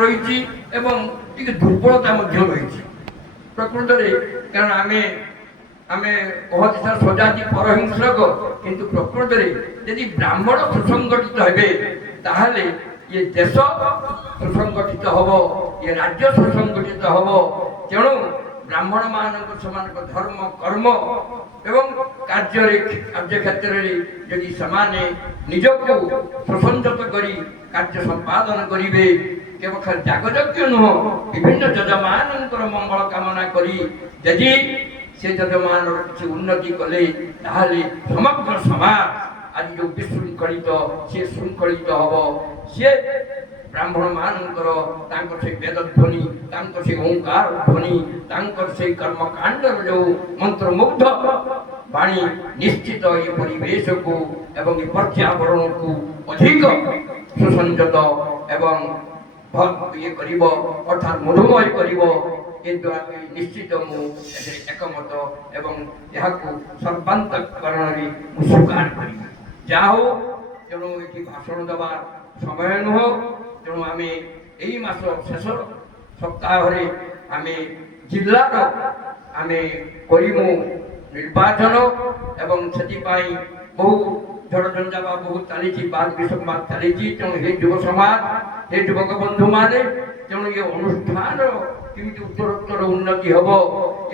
রয়েছে এবং ଟିକେ দুর্বলতা ମଧ୍ୟ ରହିଛି ପ୍ରକୃତରେ। କାରଣ ଆମେ ଆମେ କହନ୍ତି ସାର୍ ସଜାତି ପରହିଂସ୍ରକ, କିନ୍ତୁ ପ୍ରକୃତରେ ଯଦି ବ୍ରାହ୍ମଣ ସୁସଂଗଠିତ ହେବେ ତାହେଲେ ଇଏ ଦେଶ ସୁସଂଗଠିତ ହବ, ଇଏ ରାଜ୍ୟ ସୁସଂଗଠିତ ହବ। ତେଣୁ ବ୍ରାହ୍ମଣ ମାନଙ୍କ ସେମାନଙ୍କ ଧର୍ମ କର୍ମ ଏବଂ କାର୍ଯ୍ୟକ୍ଷେତ୍ରରେ ଯଦି ସେମାନେ ନିଜକୁ ସୁସଂଯତ କରି କାର୍ଯ୍ୟ ସମ୍ପାଦନ କରିବେ, କେବଳ ଖାଲି ଯାଗଯଜ୍ଞ ନୁହଁ, ବିଭିନ୍ନ ଯଜମାନଙ୍କର ମଙ୍ଗଳ କାମନା କରି ଯଦି ସେ ଯଜମାନର କିଛି ଉନ୍ନତି କଲେ ତାହେଲେ ସମଗ୍ର ସମାଜ ଆଜି ଯେଉଁ ବିଶୃଙ୍ଖଳିତ ସେ ଶୃଙ୍ଖଳିତ ହବ। ସେ ବ୍ରାହ୍ମଣ ମାନଙ୍କର ତାଙ୍କର ସେଇ ବେଦଧ୍ୱନି, ତାଙ୍କର ସେଇ ଓଙ୍କାର ଧ୍ୱନି, ତାଙ୍କର ସେଇ କର୍ମକାଣ୍ଡର ଯେଉଁ ମନ୍ତ୍ରମୁଗ୍ଧ ବାଣୀ ନିଶ୍ଚିତ ଏ ପରିବେଶକୁ ଏବଂ ଏ ପର୍ଯ୍ୟାବରଣକୁ ଅଧିକ ସୁସଂଯତ ଏବଂ ଇଏ କରିବ, ଅର୍ଥାତ୍ ମଧୁମୟ କରିବ। କିନ୍ତୁ ନିଶ୍ଚିତ ମୁଁ ଏଥିରେ ଏକମତ ଏବଂ ଏହାକୁ ସର୍ବାନ୍ତକରଣରେ ମୁଁ ସ୍ୱୀକାର କରିବି। ଯାହା ହଉ, ତେଣୁ ଏଠି ଭାଷଣ ଦେବା ସମୟ ନୁହଁ। ତେଣୁ ଆମେ ଏଇ ମାସ ଶେଷ ସପ୍ତାହରେ ଆମେ ଜିଲ୍ଲାର ଆମେ କରିମୁ ନିର୍ବାଚନ ଏବଂ ସେଥିପାଇଁ ବହୁ ଝଡ଼ଝଞ୍ଜା ବା ବହୁତ ଚାଲିଛି, ବାଦ ବିସମ୍ବାଦ ଚାଲିଛି। ତେଣୁ ହେ ଯୁବ ସମାଜ, ହେ ଯୁବକ ବନ୍ଧୁମାନେ, ତେଣୁ ଏ ଅନୁଷ୍ଠାନର କେମିତି ଉତ୍ତରୋତ୍ତର ଉନ୍ନତି ହବ,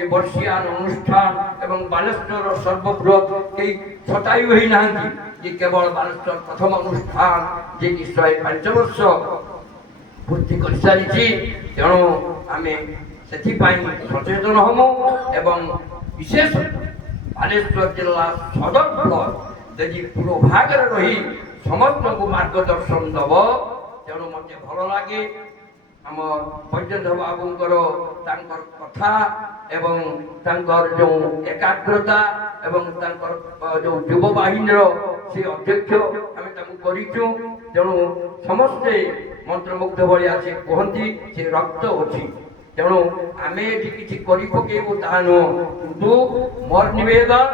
ଏ ବର୍ଷିୟାନ ଅନୁଷ୍ଠାନ ଏବଂ ବାଲେଶ୍ୱରର ସର୍ବବୃହତ୍ କେହି ଶତାୟୁ ହୋଇନାହାନ୍ତି ଯେ କେବଳ ବାଲେଶ୍ୱର ପ୍ରଥମ ଅନୁଷ୍ଠାନ ଯିଏକି 105 ବର୍ଷ ପୂର୍ତ୍ତି କରିସାରିଛି। ତେଣୁ ଆମେ ସେଥିପାଇଁ ସଚେତନ ହମୁ ଏବଂ ବିଶେଷ ବାଲେଶ୍ୱର ଜିଲ୍ଲା ସଦର ବ୍ଲକ ଯଦି ପୂର୍ବ ଭାଗରେ ରହି ସମସ୍ତଙ୍କୁ ମାର୍ଗଦର୍ଶନ ଦେବ, ତେଣୁ ମୋତେ ଭଲ ଲାଗେ। ଆମ ବୈଜୟନ୍ତ ବାବୁଙ୍କର ତାଙ୍କର କଥା ଏବଂ ତାଙ୍କର ଯେଉଁ ଏକାଗ୍ରତା ଏବଂ ତାଙ୍କର ଯେଉଁ ଯୁବ ବାହିନୀର ସେ ଅଧ୍ୟକ୍ଷ ଆମେ ତାଙ୍କୁ କରିଛୁ। ତେଣୁ ସମସ୍ତେ ମନ୍ତ୍ରମୁଗ୍ଧ ଭଳିଆ ସେ କୁହନ୍ତି, ସେ ରକ୍ତ ଅଛି। ତେଣୁ ଆମେ ଏଠି କିଛି କରି ପକେଇବୁ ତାହା ନୁହଁ, କିନ୍ତୁ ମୋର ନିବେଦନ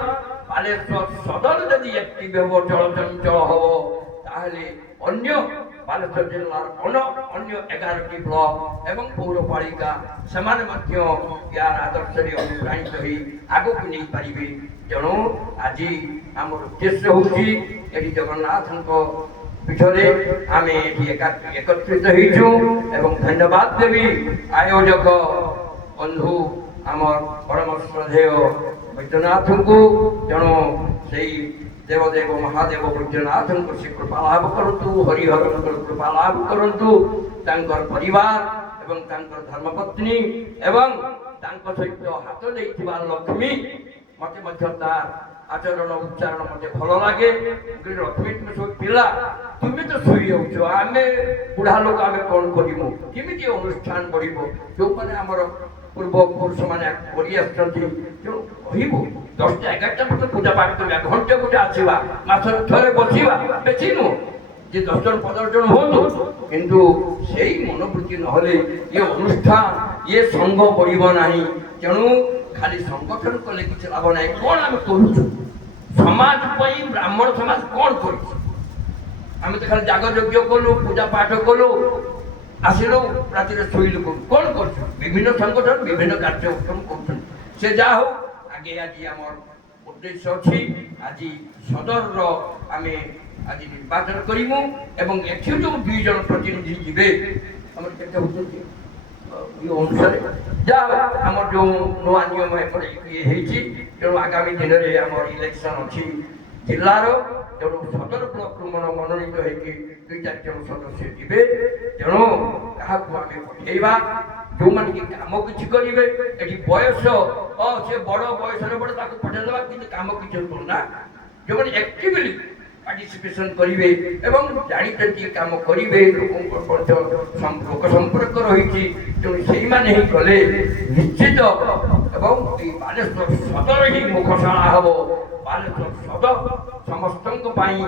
ବାଲେଶ୍ୱର ସଦର ଯଦି ଆକ୍ଟିଭ ହେବ, ଚଳଚଞ୍ଚଳ ହେବ, ତାହେଲେ ଅନ୍ୟ ବାଲେଶ୍ୱର ଜିଲ୍ଲାର ଅନ୍ୟ 11ଟି ବ୍ଲକ ଏବଂ ପୌରପାଳିକା ସେମାନେ ମଧ୍ୟ ୟାର ଆଦର୍ଶରେ ଅନୁପ୍ରାଣିତ ହୋଇ ଆଗକୁ ନେଇପାରିବେ। ତେଣୁ ଆଜି ଆମର ଉଦ୍ଦେଶ୍ୟ ହେଉଛି ଏଠି ଜଗନ୍ନାଥଙ୍କ ପୀଠରେ ଆମେ ଏଠି ଏକତ୍ରିତ ହେଇଛୁ ଏବଂ ଧନ୍ୟବାଦ ଦେବି ଆୟୋଜକ ବନ୍ଧୁ ଆମର ପରମ ଶ୍ରଦ୍ଧେୟ ବୈଦ୍ୟନାଥଙ୍କୁ। ତେଣୁ ସେଇ ଦେବଦେବ ମହାଦେବ ବୈଦ୍ୟନାଥଙ୍କ ସେ କୃପା ଲାଭ କରନ୍ତୁ, ହରିହରଙ୍କର କୃପା ଲାଭ କରନ୍ତୁ, ତାଙ୍କର ପରିବାର ଏବଂ ତାଙ୍କର ଧର୍ମପତ୍ନୀ ଏବଂ ତାଙ୍କ ସହିତ ହାତ ଦେଇଥିବା ଲକ୍ଷ୍ମୀ। ମତେ ମଧ୍ୟ ତାର ଆଚରଣ ଉଚ୍ଚାରଣ ମତେ ଭଲ ଲାଗେ। ଲକ୍ଷ୍ମୀ ତୁମେ ସବୁ ପିଲା, ତୁମେ ତ ଶୋଇ ଯାଉଛ, ଆମେ ବୁଢ଼ା ଲୋକ ଆମେ କ'ଣ କରିବୁ, କେମିତି ଅନୁଷ୍ଠାନ ବଢ଼ିବ? ଯେଉଁମାନେ ଆମର ପୂର୍ବ ପୁରୁଷମାନେ କରି ଆସିଛନ୍ତି, ତେଣୁ କହିବୁ 10ଟା 11ଟା ପର୍ଯ୍ୟନ୍ତ ପୂଜା ପାଠ କରିବା, ଘଣ୍ଟେ ଗୋଟେ ଆସିବା, ମାସରେ ଥରେ ବସିବା, ବେଶୀ ନୁହଁ, ଯେ 10 ଜଣ 15 ଜଣ ହୁଅନ୍ତୁ। କିନ୍ତୁ ସେଇ ମନୋବୃତ୍ତି ନହେଲେ ଏ ଅନୁଷ୍ଠାନ ଇଏ ସଂଘ ବଢ଼ିବ ନାହିଁ। ତେଣୁ ଖାଲି ସଂଗଠନ କଲେ କିଛି ଲାଭ ନାହିଁ। କ'ଣ ଆମେ କରୁଛୁ ସମାଜ ପାଇଁ? ବ୍ରାହ୍ମଣ ସମାଜ କ'ଣ କରୁଛୁ? ଆମେ ତ ଖାଲି ଯାଗଯଜ୍ଞ କଲୁ, ପୂଜା ପାଠ କଲୁ, ଆସିଲୁ, ରାତିରେ ଶୋଇଲୁ, କ'ଣ କରୁଛୁ? ବିଭିନ୍ନ ସଂଗଠନ ବିଭିନ୍ନ କାର୍ଯ୍ୟକ୍ରମ କରୁଛନ୍ତି। ସେ ଯାହା ହଉ, ଆଗେ ଆଜି ଆମର ଉଦ୍ଦେଶ୍ୟ ଅଛି, ଆଜି ସଦରର ଆମେ ଆଜି ନିର୍ବାଚନ କରିବୁ ଏବଂ ଏଠି ଯେଉଁ 2 ଜଣ ପ୍ରତିନିଧି ଯିବେ, ଆମର କେତେ ହେଉଛନ୍ତି ଅନୁସାରେ ଯାହା ଆମର ଯେଉଁ ନୂଆ ନିୟମ ଏପଟେ ଇଏ ହେଇଛି। ତେଣୁ ଆଗାମୀ ଦିନରେ ଆମର ଇଲେକ୍ସନ ଅଛି ଜିଲ୍ଲାର। ତେଣୁ ସଦର ବ୍ଲକରୁ ମନୋନୀତ ହେଇକି 2-4 ଜଣ ସଦସ୍ୟ ଯିବେ। ତେଣୁ କାହାକୁ ଆମେ ପଠେଇବା ଯେଉଁମାନେ କି କାମ କିଛି କରିବେ। ଏଠି ବୟସ ସେ ବଡ଼ ବୟସରେ ବଡ଼ ତାକୁ ପଠେଇଦେବା, କିନ୍ତୁ କାମ କିଛି କରୁନା। ଯେଉଁମାନେ ଆକ୍ଟିଭଲି ପାର୍ଟିସିପେସନ କରିବେ ଏବଂ ଜାଣିଛନ୍ତି କାମ କରିବେ, ଲୋକଙ୍କ ମଧ୍ୟ ଲୋକ ସମ୍ପର୍କ ରହିଛି, ତେଣୁ ସେଇମାନେ ହିଁ କଲେ ନିଶ୍ଚିତ। ଏବଂ ଏଇ ବାଲେଶ୍ୱର ସଦର ହିଁ ମୁଖଶାଳା ହେବ। ବାଲେଶ୍ୱର ସଦର ସମସ୍ତଙ୍କ ପାଇଁ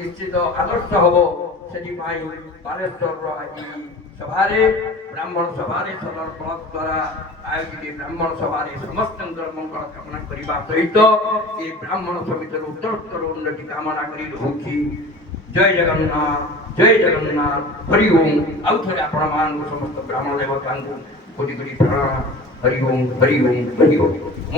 ନିଶ୍ଚିତ ଆଦର୍ଶ ହେବ। ସେଥିପାଇଁ ବାଲେଶ୍ୱରର ଆଜି ସଭାରେ, ବ୍ରାହ୍ମଣ ସଭାରେ, ସଦର ବ୍ଲକ ଦ୍ୱାରା ଆୟୋଜିତ ବ୍ରାହ୍ମଣ ସଭାରେ ସମସ୍ତଙ୍କର ମଙ୍ଗଳ କାମନା କରିବା ସହିତ ଏ ବ୍ରାହ୍ମଣ ସମିତିର ଉତ୍ତରୋତ୍ତର ଉନ୍ନତି କାମନା କରି ରହୁଛି। ଜୟ ଜଗନ୍ନାଥ। ଜୟ ଜଗନ୍ନାଥ ହରି ଓମ୍। ଆଉ ଥରେ ଆପଣମାନଙ୍କୁ ସମସ୍ତ ବ୍ରାହ୍ମଣ ଦେବତାଙ୍କୁ କୋଟି କୋଟି ପ୍ରଣାମ। ହରି ଓମ୍ ହରି ଓମ୍ ହରି ଓମ୍।